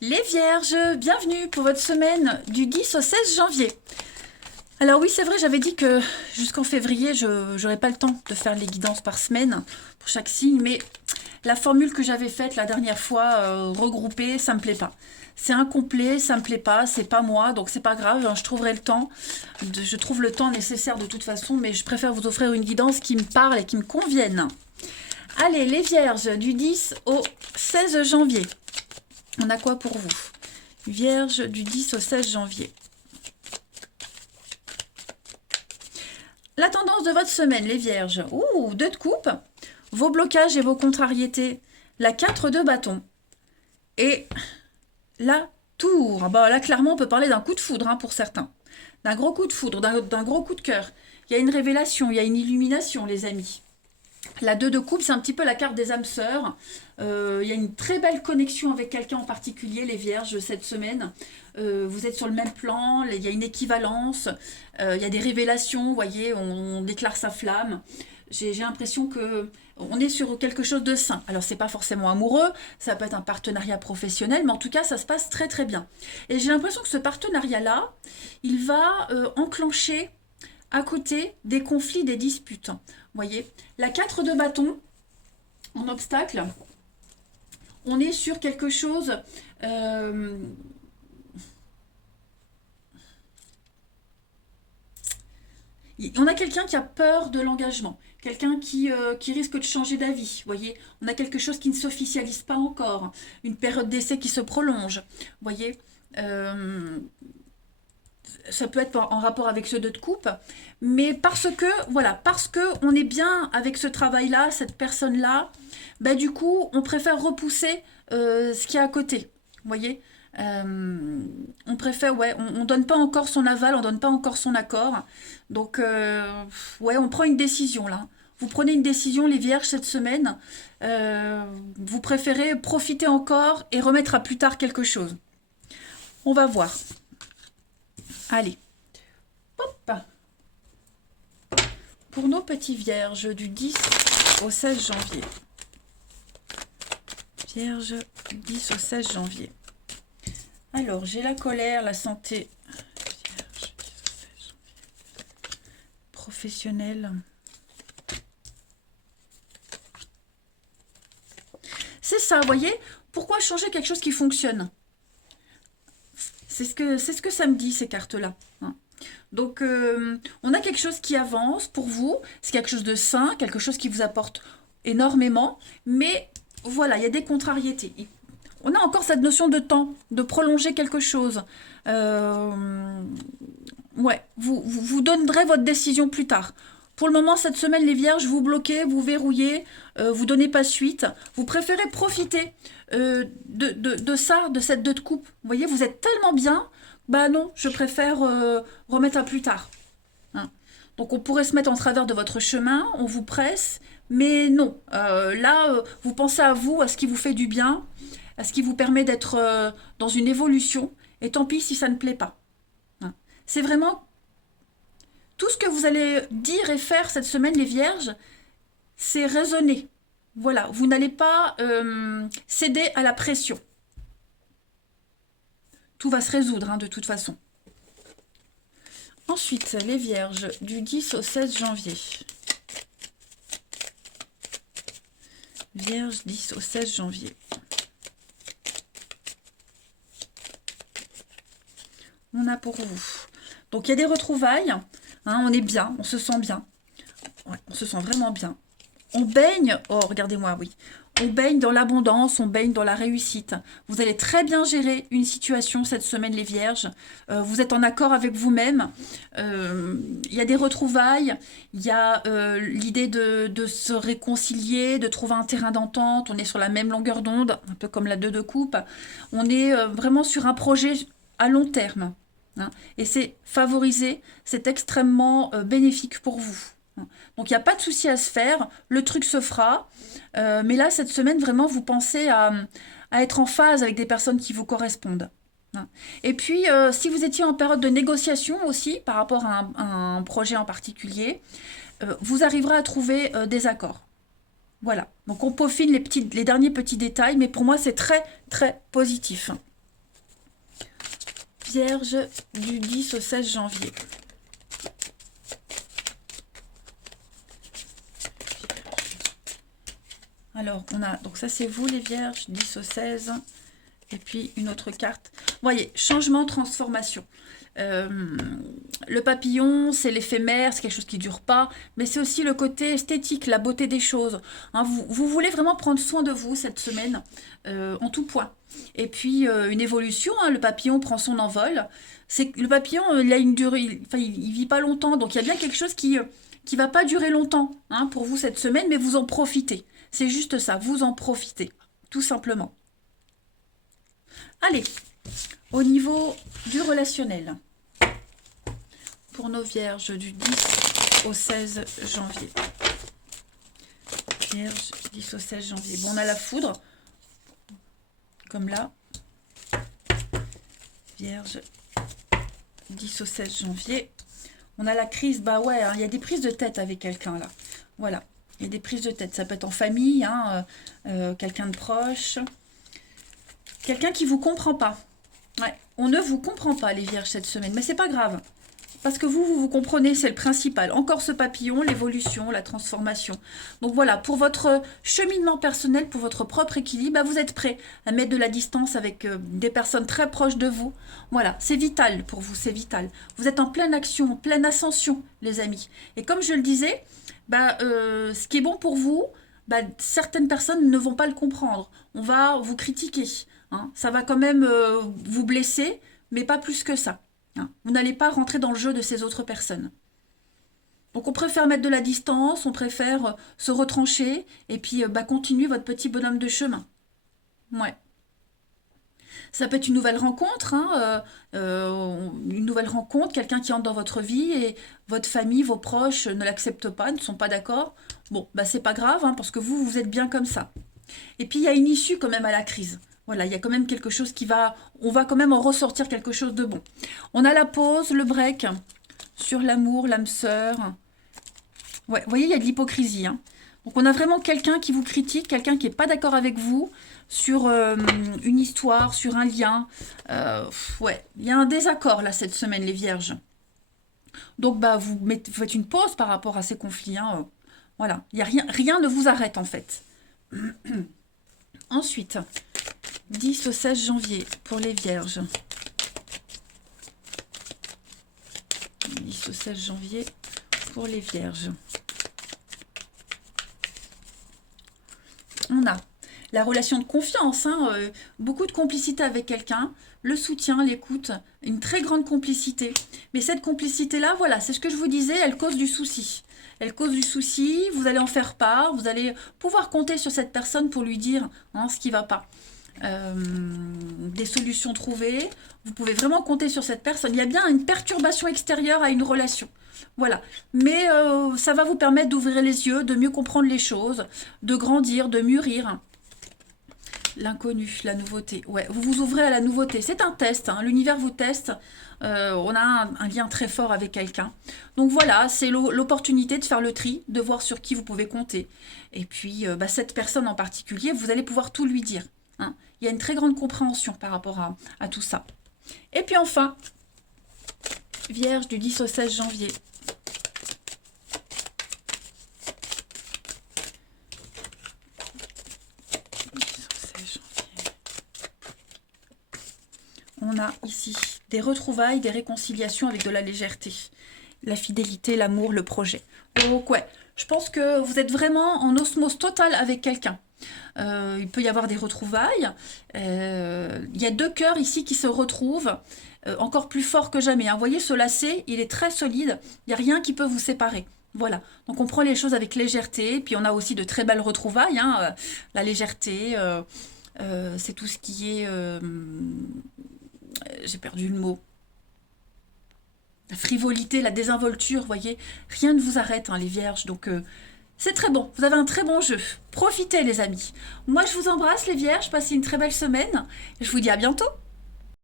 Les Vierges, bienvenue pour votre semaine du 10 au 16 janvier. Alors oui, c'est vrai, j'avais dit que jusqu'en février, je n'aurais pas le temps de faire les guidances par semaine pour chaque signe, mais la formule que j'avais faite la dernière fois, regroupée, ça me plaît pas. C'est incomplet, ça me plaît pas, c'est pas moi, donc c'est pas grave, hein, je trouverai le temps. Je trouve le temps nécessaire de toute façon, mais je préfère vous offrir une guidance qui me parle et qui me convienne. Allez, les Vierges, du 10 au 16 janvier. On a quoi pour vous? Vierge du 10 au 16 janvier. La tendance de votre semaine, les Vierges. Ouh, 2 de coupe. Vos blocages et vos contrariétés. La 4 de bâton. Et la tour. Bah, là, clairement, on peut parler d'un coup de foudre, hein, pour certains. D'un gros coup de foudre, d'un gros coup de cœur. Il y a une révélation, il y a une illumination, les amis. La 2 de coupe, c'est un petit peu la carte des âmes sœurs. Il y a une très belle connexion avec quelqu'un en particulier, les Vierges, cette semaine. Vous êtes sur le même plan, il y a une équivalence, il y a des révélations, vous voyez, on déclare sa flamme. J'ai l'impression que on est sur quelque chose de sain. Alors, c'est pas forcément amoureux, ça peut être un partenariat professionnel, mais en tout cas, ça se passe très très bien. Et j'ai l'impression que ce partenariat-là, il va enclencher à côté des conflits, des disputes. Vous voyez, la 4 de bâton en obstacle, on est sur quelque chose. On a quelqu'un qui a peur de l'engagement, quelqu'un qui risque de changer d'avis. Vous voyez, on a quelque chose qui ne s'officialise pas encore, une période d'essai qui se prolonge. Vous voyez, euh, ça peut être en rapport avec ce 2 de coupe, mais parce que on est bien avec ce travail-là, cette personne-là, bah du coup, on préfère repousser ce qui est à côté. Vous voyez, on préfère, ouais, on donne pas encore son aval, on donne pas encore son accord. Donc, ouais, on prend une décision là. Vous prenez une décision, les Vierges, cette semaine. Vous préférez profiter encore et remettre à plus tard quelque chose. On va voir. Allez. Hop. Pour nos petits vierges du 10 au 16 janvier. Vierge, 10 au 16 janvier. Alors, j'ai la colère, la santé. Vierge, 10 au 16 janvier. Professionnel. C'est ça, vous voyez? Pourquoi changer quelque chose qui fonctionne? C'est ce que ça me dit, ces cartes-là. Hein. Donc, on a quelque chose qui avance pour vous, c'est quelque chose de sain, quelque chose qui vous apporte énormément, mais voilà, il y a des contrariétés. On a encore cette notion de temps, de prolonger quelque chose. Euh, ouais, vous donnerez votre décision plus tard. Pour le moment, cette semaine, les Vierges, vous bloquez, vous verrouillez, vous donnez pas suite. Vous préférez profiter de ça, de cette 2 de coupe. Vous voyez, vous êtes tellement bien, bah non, je préfère remettre à plus tard. Hein. Donc on pourrait se mettre en travers de votre chemin, on vous presse, mais non. Là, vous pensez à vous, à ce qui vous fait du bien, à ce qui vous permet d'être dans une évolution, et tant pis si ça ne plaît pas. Hein. C'est vraiment tout ce que vous allez dire et faire cette semaine, les Vierges, c'est raisonner. Voilà, vous n'allez pas céder à la pression. Tout va se résoudre, hein, de toute façon. Ensuite, les Vierges, du 10 au 16 janvier. Vierge, 10 au 16 janvier. On a pour vous. Donc, il y a des retrouvailles. Hein, on est bien, on se sent bien. Ouais, on se sent vraiment bien. On baigne, oh regardez-moi, oui. On baigne dans l'abondance, on baigne dans la réussite. Vous allez très bien gérer une situation cette semaine, les Vierges. Vous êtes en accord avec vous-même. Il y a des retrouvailles. Il y a l'idée de se réconcilier, de trouver un terrain d'entente. On est sur la même longueur d'onde, un peu comme la 2 de coupe. On est vraiment sur un projet à long terme. Hein, et c'est favorisé, c'est extrêmement bénéfique pour vous. Hein. Donc il n'y a pas de souci à se faire, le truc se fera. Mais là, cette semaine, vraiment, vous pensez à être en phase avec des personnes qui vous correspondent. Hein. Et puis, si vous étiez en période de négociation aussi, par rapport à un projet en particulier, vous arriverez à trouver des accords. Voilà. Donc on peaufine les derniers petits détails, mais pour moi, c'est très, très positif. Vierge du 10 au 16 janvier. Alors, on a, donc ça c'est vous les vierges, 10 au 16. Et puis une autre carte. Voyez, changement, transformation. Le papillon, c'est l'éphémère, c'est quelque chose qui ne dure pas, mais c'est aussi le côté esthétique, la beauté des choses. Hein, vous voulez vraiment prendre soin de vous cette semaine, en tout point. Et puis une évolution, hein, le papillon prend son envol. Le papillon, il a une durée, il vit pas longtemps, donc il y a bien quelque chose qui va pas durer longtemps, hein, pour vous cette semaine, mais vous en profitez. C'est juste ça, vous en profitez, tout simplement. Allez, au niveau du relationnel, pour nos vierges du 10 au 16 janvier. Vierge, 10 au 16 janvier. Bon, on a la foudre, comme là. Vierge, 10 au 16 janvier. On a la crise, bah ouais, hein, il y a des prises de tête avec quelqu'un là. Voilà, il y a des prises de tête. Ça peut être en famille, hein, quelqu'un de proche. Quelqu'un qui ne vous comprend pas. Ouais, on ne vous comprend pas, les vierges, cette semaine. Mais c'est pas grave. Parce que vous comprenez, c'est le principal. Encore ce papillon, l'évolution, la transformation. Donc voilà, pour votre cheminement personnel, pour votre propre équilibre, bah vous êtes prêt à mettre de la distance avec des personnes très proches de vous. Voilà, c'est vital pour vous, c'est vital. Vous êtes en pleine action, en pleine ascension, les amis. Et comme je le disais, bah, ce qui est bon pour vous, bah, certaines personnes ne vont pas le comprendre. On va vous critiquer. Hein. Ça va quand même vous blesser, mais pas plus que ça. Hein. Vous n'allez pas rentrer dans le jeu de ces autres personnes. Donc on préfère mettre de la distance, on préfère se retrancher et puis bah, continuer votre petit bonhomme de chemin. Ouais. Ça peut être une nouvelle rencontre, hein, une nouvelle rencontre, quelqu'un qui entre dans votre vie et votre famille, vos proches ne l'acceptent pas, ne sont pas d'accord. Bon, bah c'est pas grave, hein, parce que vous êtes bien comme ça. Et puis il y a une issue quand même à la crise. Voilà, il y a quand même quelque chose on va quand même en ressortir quelque chose de bon. On a la pause, le break sur l'amour, l'âme sœur. Ouais, vous voyez, il y a de l'hypocrisie. Hein. Donc on a vraiment quelqu'un qui vous critique, quelqu'un qui n'est pas d'accord avec vous sur une histoire, sur un lien. Ouais, il y a un désaccord là cette semaine, les vierges. Donc bah vous faites une pause par rapport à ces conflits. Hein. Voilà, il y a rien ne vous arrête en fait. Ensuite, 10 au 16 janvier pour les vierges. 10 au 16 janvier pour les vierges. On a la relation de confiance, hein, beaucoup de complicité avec quelqu'un, le soutien, l'écoute, une très grande complicité. Mais cette complicité-là, voilà, c'est ce que je vous disais, elle cause du souci. Elle cause du souci, vous allez en faire part, vous allez pouvoir compter sur cette personne pour lui dire hein, ce qui ne va pas. Des solutions trouvées, vous pouvez vraiment compter sur cette personne. Il y a bien une perturbation extérieure à une relation. Voilà, mais ça va vous permettre d'ouvrir les yeux, de mieux comprendre les choses, de grandir, de mûrir. L'inconnu, la nouveauté. Ouais, vous vous ouvrez à la nouveauté. C'est un test, hein. L'univers vous teste. On a un lien très fort avec quelqu'un. Donc voilà, c'est l'opportunité de faire le tri, de voir sur qui vous pouvez compter. Et puis, bah, cette personne en particulier, vous allez pouvoir tout lui dire. Hein. Il y a une très grande compréhension par rapport à tout ça. Et puis enfin, Vierge du 10 au 16 janvier. On a ici des retrouvailles, des réconciliations avec de la légèreté. La fidélité, l'amour, le projet. Donc ouais, je pense que vous êtes vraiment en osmose totale avec quelqu'un. Il peut y avoir des retrouvailles. Il y a deux cœurs ici qui se retrouvent encore plus forts que jamais. Hein. Vous voyez, ce lacet, il est très solide. Il n'y a rien qui peut vous séparer. Voilà, donc on prend les choses avec légèreté. Puis on a aussi de très belles retrouvailles. Hein. La légèreté, c'est tout ce qui est... j'ai perdu le mot. La frivolité, la désinvolture, vous voyez, rien ne vous arrête, hein, les vierges. Donc, c'est très bon. Vous avez un très bon jeu. Profitez, les amis. Moi, je vous embrasse, les vierges. Passez une très belle semaine. Je vous dis à bientôt.